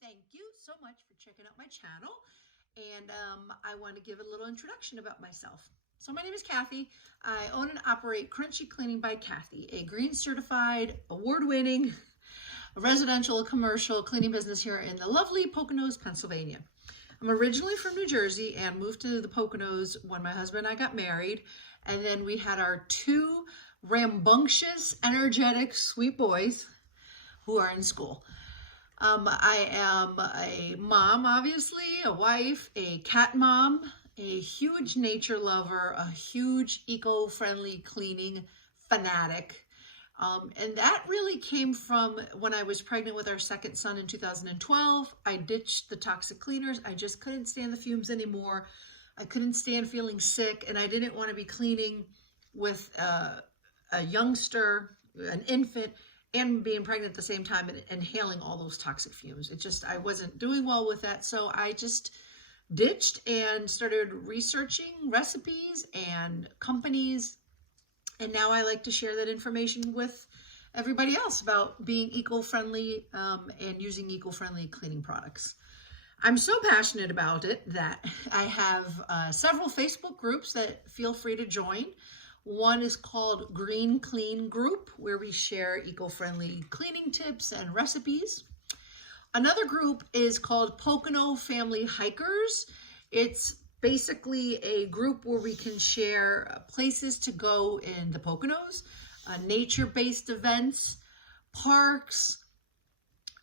thank you so much for checking out my channel. And I want to give a little introduction about myself. So my name is Kathy. I own and operate Crunchy Cleaning by Kathy, a green certified, award-winning residential commercial cleaning business here in the lovely Poconos, Pennsylvania. I'm originally from New Jersey and moved to the Poconos when my husband and I got married. And then we had our two rambunctious, energetic, sweet boys who are in school. I am a mom, obviously, a wife, a cat mom, a huge nature lover, a huge eco-friendly cleaning fanatic. And that really came from when I was pregnant with our second son in 2012. I ditched the toxic cleaners. I just couldn't stand the fumes anymore. I couldn't stand feeling sick, and I didn't want to be cleaning with a youngster, an infant, and being pregnant at the same time and inhaling all those toxic fumes. I wasn't doing well with that. So I just ditched and started researching recipes and companies. And now I like to share that information with everybody else about being eco-friendly and using eco-friendly cleaning products. I'm so passionate about it that I have several Facebook groups that feel free to join. One is called Green Clean Group, where we share eco-friendly cleaning tips and recipes. Another group is called Pocono Family Hikers. It's basically a group where we can share places to go in the Poconos, nature-based events, parks,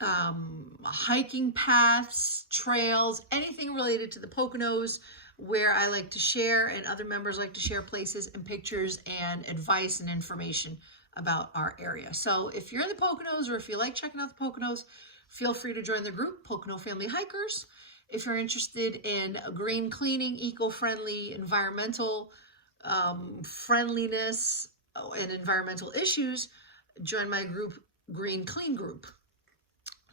hiking paths, trails, anything related to the Poconos, where I like to share and other members like to share places and pictures and advice and information about our area. So if you're in the Poconos or if you like checking out the Poconos, feel free to join the group, Pocono Family Hikers. If you're interested in green cleaning, eco-friendly, environmental friendliness and environmental issues, join my group, Green Clean Group.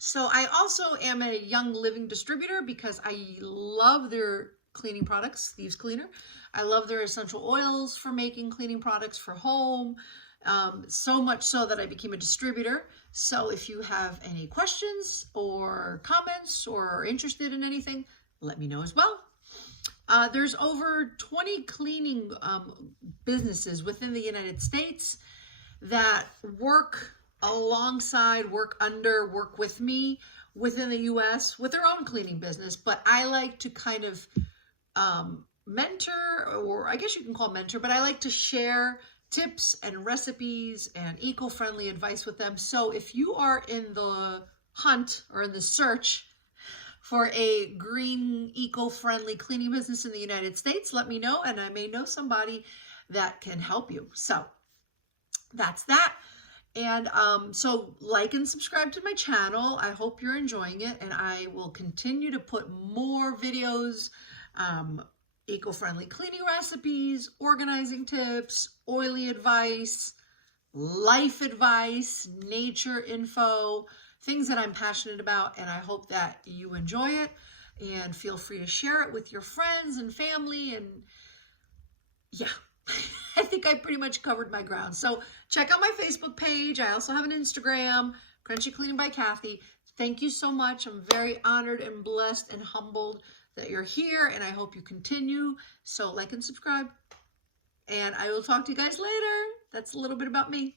So I also am a Young Living distributor because I love their cleaning products, Thieves Cleaner. I love their essential oils for making cleaning products for home, so much so that I became a distributor. So if you have any questions or comments or are interested in anything, let me know as well. There's over 20 cleaning businesses within the United States that work alongside, work with me within the US with their own cleaning business. But I like to kind of mentor, or I guess you can call mentor, but I like to share tips and recipes and eco-friendly advice with them. So if you are in the hunt or in the search for a green, eco-friendly cleaning business in the United States, let me know, and I may know somebody that can help you. So that's that. And so like and subscribe to my channel. I hope you're enjoying it, and I will continue to put more videos, eco-friendly cleaning recipes, organizing tips, oily advice, life advice, nature info, things that I'm passionate about, and I hope that you enjoy it, and feel free to share it with your friends and family. And yeah, I think I pretty much covered my ground. So check out my Facebook page. I also have an Instagram, Crunchy Cleaning by Kathy. Thank you so much. I'm very honored and blessed and humbled that you're here, and I hope you continue. So like and subscribe, and I will talk to you guys later. That's a little bit about me.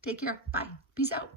Take care. Bye. Peace out.